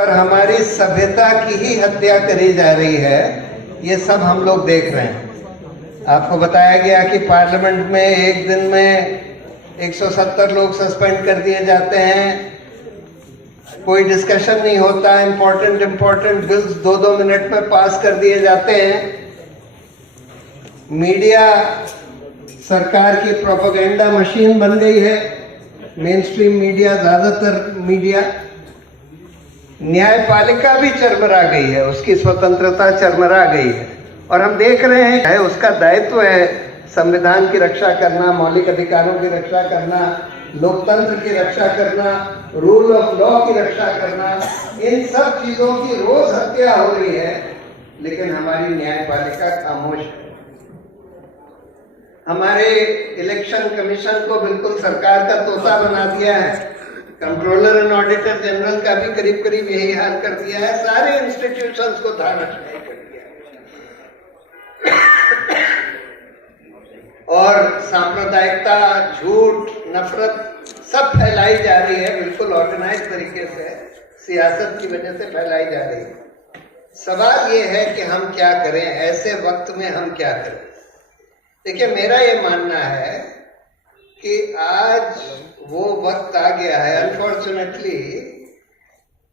पर हमारी सभ्यता की ही हत्या करी जा रही है, ये सब हम लोग देख रहे हैं। आपको बताया गया कि पार्लियामेंट में एक दिन में 170 लोग सस्पेंड कर दिए जाते हैं, कोई डिस्कशन नहीं होता, इंपॉर्टेंट बिल्स 2-2 मिनट में पास कर दिए जाते हैं। मीडिया सरकार की प्रोपेगेंडा मशीन बन गई है, मेन स्ट्रीम मीडिया, ज्यादातर मीडिया। न्यायपालिका भी चरमरा गई है, उसकी स्वतंत्रता चरमरा गई है, और हम देख रहे हैं उसका दायित्व है संविधान की रक्षा करना, मौलिक अधिकारों की रक्षा करना, लोकतंत्र की रक्षा करना, रूल ऑफ लॉ की रक्षा करना। इन सब चीजों की रोज हत्या हो रही है, लेकिन हमारी न्यायपालिका खामोश है। हमारे इलेक्शन कमीशन को बिल्कुल सरकार का तोता बना दिया है, कंट्रोलर एंड ऑडिटर जनरल का भी करीब करीब यही हाल कर दिया है, सारे इंस्टीट्यूशंस को धाराशाही कर दिया और सांप्रदायिकता, झूठ, नफरत सब फैलाई जा रही है, बिल्कुल ऑर्गेनाइज तरीके से सियासत की वजह से फैलाई जा रही है। सवाल ये है कि हम क्या करें, ऐसे वक्त में हम क्या करें। देखिए, मेरा ये मानना है कि आज वो वक्त आ गया है, अनफॉर्चुनेटली,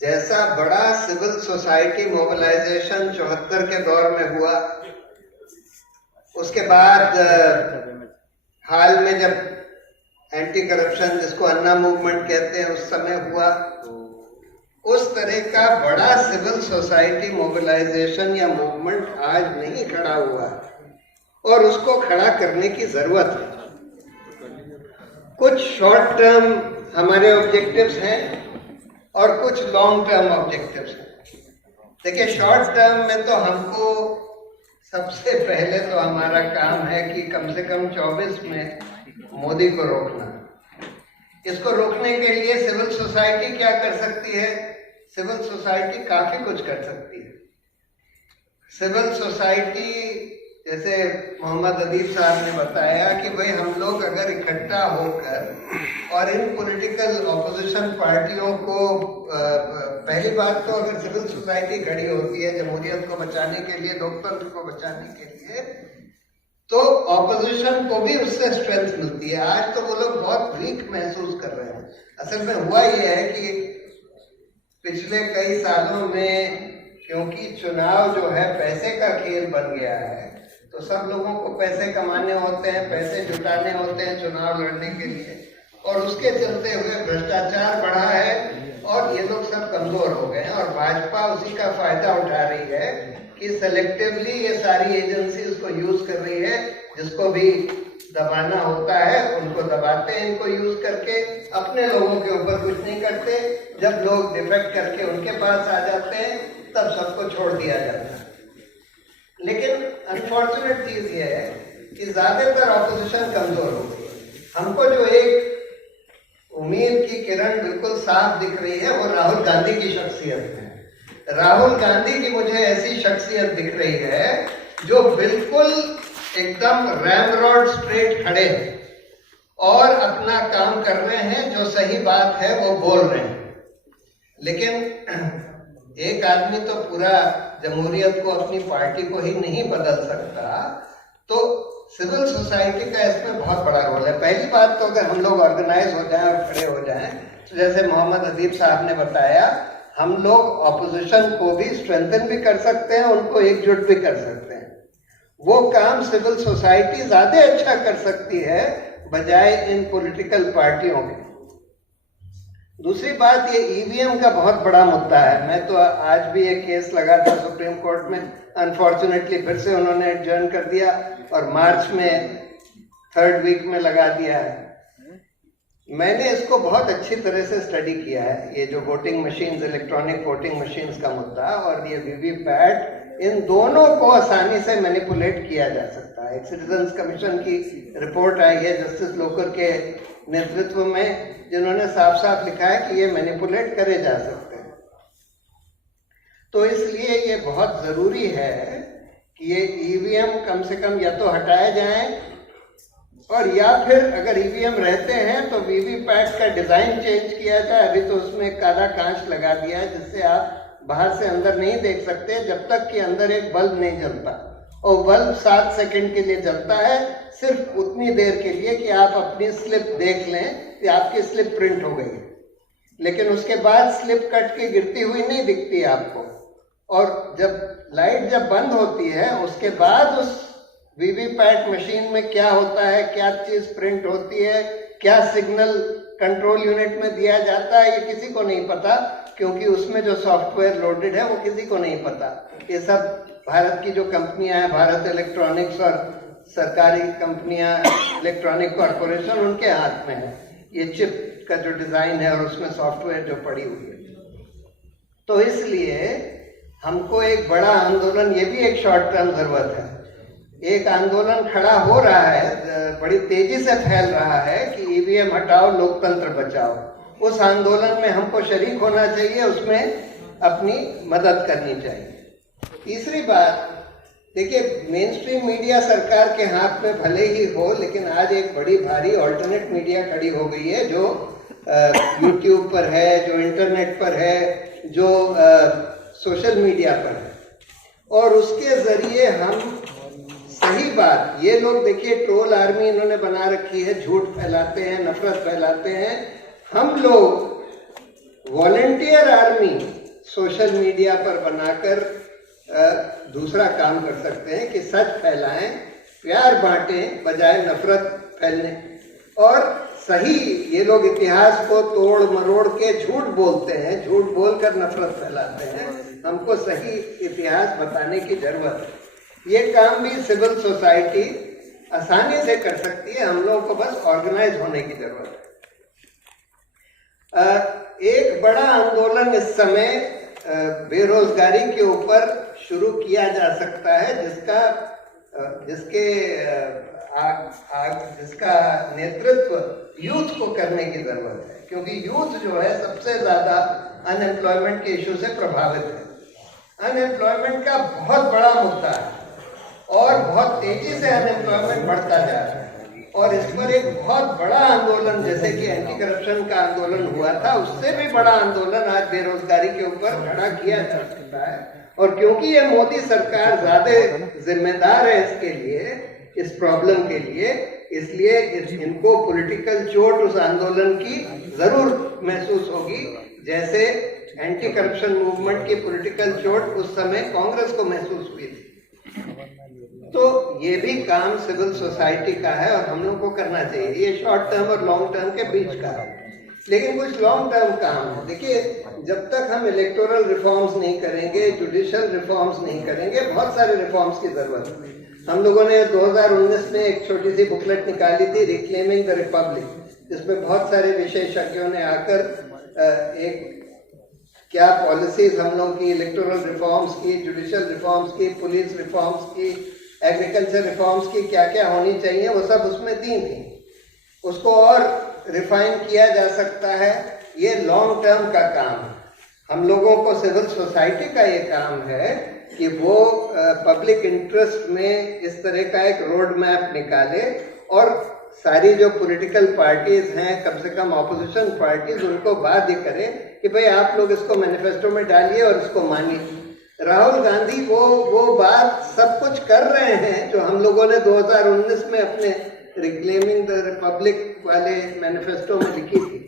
जैसा बड़ा सिविल सोसाइटी मोबिलाइजेशन 74 के दौर में हुआ, उसके बाद हाल में जब एंटी करप्शन, जिसको अन्ना मूवमेंट कहते हैं, उस समय हुआ, उस तरह का बड़ा सिविल सोसाइटी मोबिलाइजेशन या मूवमेंट आज नहीं खड़ा हुआ, और उसको खड़ा करने की जरूरत है। कुछ शॉर्ट टर्म हमारे ऑब्जेक्टिव्स हैं और कुछ लॉन्ग टर्म ऑब्जेक्टिव्स हैं। देखिए, शॉर्ट टर्म में तो हमको सबसे पहले तो हमारा काम है कि कम से कम 24 में मोदी को रोकना। इसको रोकने के लिए सिविल सोसाइटी क्या कर सकती है? सिविल सोसाइटी काफी कुछ कर सकती है। सिविल सोसाइटी, जैसे मोहम्मद अदीब साहब ने बताया कि भाई हम लोग अगर इकट्ठा होकर और इन पॉलिटिकल ऑपोजिशन पार्टियों को, पहली बात तो अगर सिविल सोसाइटी खड़ी होती है जमहूरियत को बचाने के लिए, लोकतंत्र को बचाने के लिए, तो ऑपोजिशन को भी उससे स्ट्रेंथ मिलती है। आज तो वो लोग बहुत वीक महसूस कर रहे हैं। असल में हुआ ये है कि पिछले कई सालों में, क्योंकि चुनाव जो है पैसे का खेल बन गया है, तो सब लोगों को पैसे कमाने होते हैं, पैसे जुटाने होते हैं चुनाव लड़ने के लिए, और उसके चलते हुए भ्रष्टाचार बढ़ा है और ये लोग सब कमजोर हो गए हैं। और भाजपा उसी का फायदा उठा रही है कि सेलेक्टिवली ये सारी एजेंसी उसको यूज कर रही है, जिसको भी दबाना होता है उनको दबाते हैं, इनको यूज करके अपने लोगों के ऊपर कुछ नहीं करते। जब लोग डिफेक्ट करके उनके पास आ जाते हैं तब सबको छोड़ दिया जाता है। लेकिन अनफॉर्चुनेट चीज ये है कि ज्यादातर ऑपोजिशन कमजोर हो गई। हमको जो एक उम्मीद की किरण बिल्कुल साफ दिख रही है वो राहुल गांधी की शख्सियत है। राहुल गांधी की मुझे ऐसी शख्सियत दिख रही है जो बिल्कुल एकदम रैमरॉड स्ट्रेट खड़े हैं और अपना काम कर रहे हैं, जो सही बात है वो बोल रहे हैं। लेकिन एक आदमी तो पूरा जमहूरियत को, अपनी पार्टी को ही नहीं बदल सकता, तो सिविल सोसाइटी का इसमें बहुत बड़ा रोल है। पहली बात तो अगर हम लोग ऑर्गेनाइज हो जाएं और खड़े हो जाएं, तो जैसे मोहम्मद अदीब साहब ने बताया, हम लोग ऑपोजिशन को भी स्ट्रेंथन भी कर सकते हैं, उनको एकजुट भी कर सकते हैं। वो काम सिविल सोसाइटी ज्यादा अच्छा कर सकती है बजाय इन पॉलिटिकल पार्टियों के। दूसरी बात, ये ईवीएम का बहुत बड़ा मुद्दा है। मैं तो आज भी एक केस लगा था सुप्रीम कोर्ट में, अनफॉर्चुनेटली फिर से उन्होंने एडजर्न कर दिया और मार्च में 3rd वीक में लगा दिया है। मैंने इसको बहुत अच्छी तरह से स्टडी किया है, ये जो voting machines, electronic voting machines का मुद्दा और ये वीवीपैट, इन दोनों को आसानी से मैनिपुलेट किया जा सकता है। एक सिटीजन्स कमीशन की रिपोर्ट आई है जस्टिस लोकर के नेतृत्व में, जिन्होंने साफ साफ लिखा है कि ये मैनिपुलेट करे जा सकते हैं। तो इसलिए ये बहुत जरूरी है कि ये ईवीएम कम से कम या तो हटाए जाएं और या फिर अगर ईवीएम रहते हैं तो वीवीपैट का डिजाइन चेंज किया जाए। अभी तो उसमें काला कांच लगा दिया है जिससे आप बाहर से अंदर नहीं देख सकते जब तक कि अंदर एक बल्ब नहीं जलता, और बल्ब 7 सेकंड के लिए जलता है, सिर्फ उतनी देर के लिए कि आप अपनी स्लिप देख लें कि आपकी स्लिप प्रिंट हो गई, लेकिन उसके बाद स्लिप कट के गिरती हुई नहीं दिखती आपको। और जब लाइट बंद होती है उसके बाद उस वीवीपैट मशीन में क्या होता है, क्या चीज प्रिंट होती है, क्या सिग्नल कंट्रोल यूनिट में दिया जाता है, ये किसी को नहीं पता, क्योंकि उसमें जो सॉफ्टवेयर लोडेड है वो किसी को नहीं पता। ये सब भारत की जो कंपनियां हैं, भारत इलेक्ट्रॉनिक्स और सरकारी कंपनियां, इलेक्ट्रॉनिक कॉरपोरेशन, उनके हाथ में है ये चिप का जो डिजाइन है और उसमें सॉफ्टवेयर जो पड़ी हुई है। तो इसलिए हमको एक बड़ा आंदोलन, ये भी एक शॉर्ट टर्म जरूरत है, एक आंदोलन खड़ा हो रहा है, बड़ी तेजी से फैल रहा है कि ईवीएम हटाओ लोकतंत्र बचाओ। उस आंदोलन में हमको शरीक होना चाहिए, उसमें अपनी मदद करनी चाहिए। तीसरी बात, देखिए मेन स्ट्रीम मीडिया सरकार के हाथ में भले ही हो, लेकिन आज एक बड़ी भारी ऑल्टरनेट मीडिया खड़ी हो गई है जो यूट्यूब पर है, जो इंटरनेट पर है, जो सोशल मीडिया पर है, और उसके जरिए हम सही बात, ये लोग देखिए ट्रोल आर्मी इन्होंने बना रखी है, झूठ फैलाते हैं, नफरत फैलाते हैं। हम लोग वॉलंटियर आर्मी सोशल मीडिया पर बनाकर दूसरा काम कर सकते हैं कि सच फैलाएं, प्यार बांटें बजाय नफरत फैलने। और सही, ये लोग इतिहास को तोड़ मरोड़ के झूठ बोलते हैं, झूठ बोलकर नफरत फैलाते हैं। हमको सही इतिहास बताने की जरूरत है। ये काम भी सिविल सोसाइटी आसानी से कर सकती है, हम लोगों को बस ऑर्गेनाइज होने की जरूरत है। एक बड़ा आंदोलन इस समय बेरोजगारी के ऊपर शुरू किया जा सकता है, जिसका नेतृत्व यूथ को करने की जरूरत है, क्योंकि यूथ जो है सबसे ज्यादा अनएम्प्लॉयमेंट के इशू से प्रभावित है। अनएम्प्लॉयमेंट का बहुत बड़ा मुद्दा है और बहुत तेजी से अनएम्प्लॉयमेंट बढ़ता जा रहा है, और इस पर एक बहुत बड़ा आंदोलन, जैसे कि एंटी करप्शन का आंदोलन हुआ था, उससे भी बड़ा आंदोलन आज बेरोजगारी के ऊपर खड़ा किया जा सकता है। और क्योंकि ये मोदी सरकार ज्यादा जिम्मेदार है इसके लिए, इस प्रॉब्लम के लिए, इसलिए इनको पॉलिटिकल चोट उस आंदोलन की जरूर महसूस होगी, जैसे एंटी करप्शन मूवमेंट की पॉलिटिकल चोट उस समय कांग्रेस को महसूस हुई थी। तो ये भी काम सिविल सोसाइटी का है और हम लोग को करना चाहिए। ये शॉर्ट टर्म और लॉन्ग टर्म के बीच का है, लेकिन कुछ लॉन्ग टर्म काम है। देखिए, जब तक हम इलेक्टोरल रिफॉर्म्स नहीं करेंगे, जुडिशियल रिफॉर्म्स नहीं करेंगे, बहुत सारे रिफॉर्म्स की जरूरत है। हम लोगों ने 2019 में एक छोटी सी बुकलेट निकाली थी, रिक्लेमिंग द रिपब्लिक, जिसमें बहुत सारे विशेषज्ञों ने आकर एक क्या पॉलिसीज हम लोग की, इलेक्टोरल रिफॉर्म्स की, जुडिशियल रिफॉर्म्स की, पुलिस रिफॉर्म्स की, एग्रीकल्चर रिफॉर्म्स की क्या क्या होनी चाहिए, वो सब उसमें दी थी। उसको और रिफाइन किया जा सकता है, ये लॉन्ग टर्म का काम है। हम लोगों को, सिविल सोसाइटी का ये काम है कि वो पब्लिक इंटरेस्ट में इस तरह का एक रोड मैप निकाले, और सारी जो पॉलिटिकल पार्टीज हैं, कम से कम ऑपोजिशन पार्टीज, उनको बाध्य करे कि भाई आप लोग इसको मैनिफेस्टो में डालिए और इसको मानिए। राहुल गांधी वो बात सब कुछ कर रहे हैं जो हम लोगों ने 2019 में अपने रिक्लेमिंग द रिपब्लिक वाले मैनिफेस्टो में लिखी थी,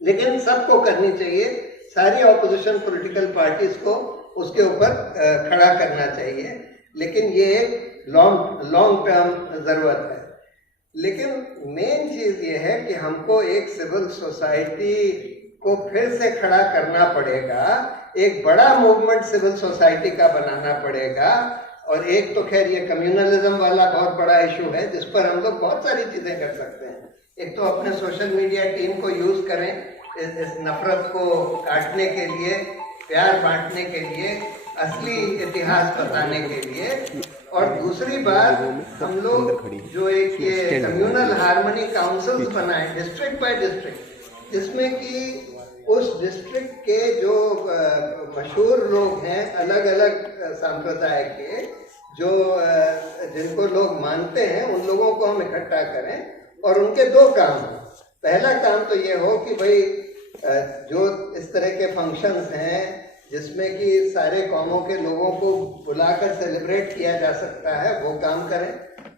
लेकिन सबको करनी चाहिए, सारी ऑपोजिशन पॉलिटिकल पार्टीज को उसके ऊपर खड़ा करना चाहिए। लेकिन ये एक लॉन्ग टर्म जरूरत है। लेकिन मेन चीज ये है कि हमको एक सिविल सोसाइटी को फिर से खड़ा करना पड़ेगा, एक बड़ा मूवमेंट सिविल सोसाइटी का बनाना पड़ेगा। और एक तो खैर ये कम्युनलिज्म वाला बहुत बड़ा इशू है, जिस पर हम लोग बहुत सारी चीजें कर सकते हैं। एक तो अपने सोशल मीडिया टीम को यूज करें इस नफरत को काटने के लिए, प्यार बांटने के लिए, असली इतिहास बताने के लिए। और दूसरी बात, हम लोग जो एक ये कम्युनल हार्मनी काउंसिल्स बनाए डिस्ट्रिक्ट बाय डिस्ट्रिक्ट, जिसमें कि उस डिस्ट्रिक्ट के जो मशहूर लोग हैं अलग अलग संप्रदाय के, जो जिनको लोग मानते हैं उन लोगों को हम इकट्ठा करें और उनके दो काम हैं। पहला काम तो ये हो कि भाई जो इस तरह के फंक्शंस हैं जिसमें कि सारे कौमों के लोगों को बुलाकर सेलिब्रेट किया जा सकता है, वो काम करें।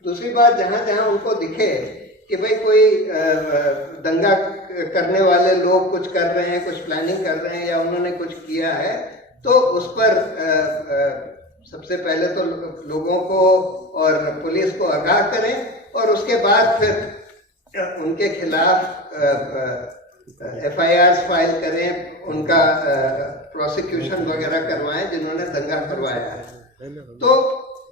दूसरी बात, जहाँ जहाँ उनको दिखे कि भाई कोई दंगा करने वाले लोग कुछ कर रहे हैं, कुछ प्लानिंग कर रहे हैं या उन्होंने कुछ किया है, तो उस पर सबसे पहले तो लोगों को और पुलिस को आगाह करें और उसके बाद फिर उनके खिलाफ FIRs फाइल करें, उनका प्रोसिक्यूशन वगैरह करवाएं जिन्होंने दंगा करवाया है। तो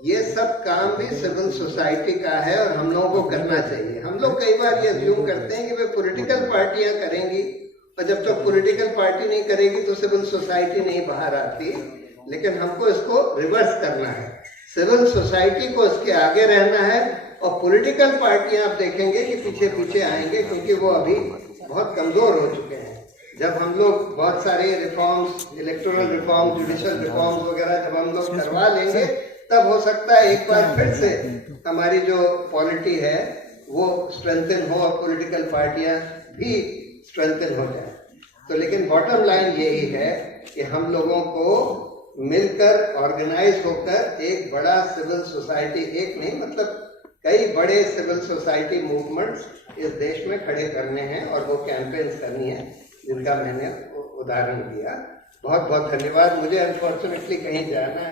ये सब काम भी सिविल सोसाइटी का है और हम लोगों को करना चाहिए। हम लोग कई बार ये अज्यूम करते हैं कि वे पॉलिटिकल पार्टियां करेंगी और जब तक पॉलिटिकल पार्टी नहीं करेगी तो सिविल सोसाइटी नहीं बाहर आती, लेकिन हमको इसको रिवर्स करना है। सिविल सोसाइटी को इसके आगे रहना है और पॉलिटिकल पार्टियां आप देखेंगे कि पीछे पीछे आएंगे, क्योंकि वो अभी बहुत कमजोर हो चुके हैं। जब हम लोग बहुत सारे reforms, electoral reform, judicial reforms वगैरह जब हम लोग करवा लेंगे, तब हो सकता है एक बार फिर से हमारी जो पॉलिटी है वो स्ट्रेंथन हो और पॉलिटिकल पार्टियां भी स्ट्रेंथन हो जाए। तो लेकिन बॉटम लाइन यही है कि हम लोगों को मिलकर, ऑर्गेनाइज होकर एक बड़ा सिविल सोसाइटी, एक नहीं मतलब कई बड़े सिविल सोसाइटी मूवमेंट्स इस देश में खड़े करने हैं और वो कैंपेन्स करनी है जिनका मैंने उदाहरण दिया। बहुत बहुत धन्यवाद। मुझे अनफॉर्चुनेटली कहीं जाना है।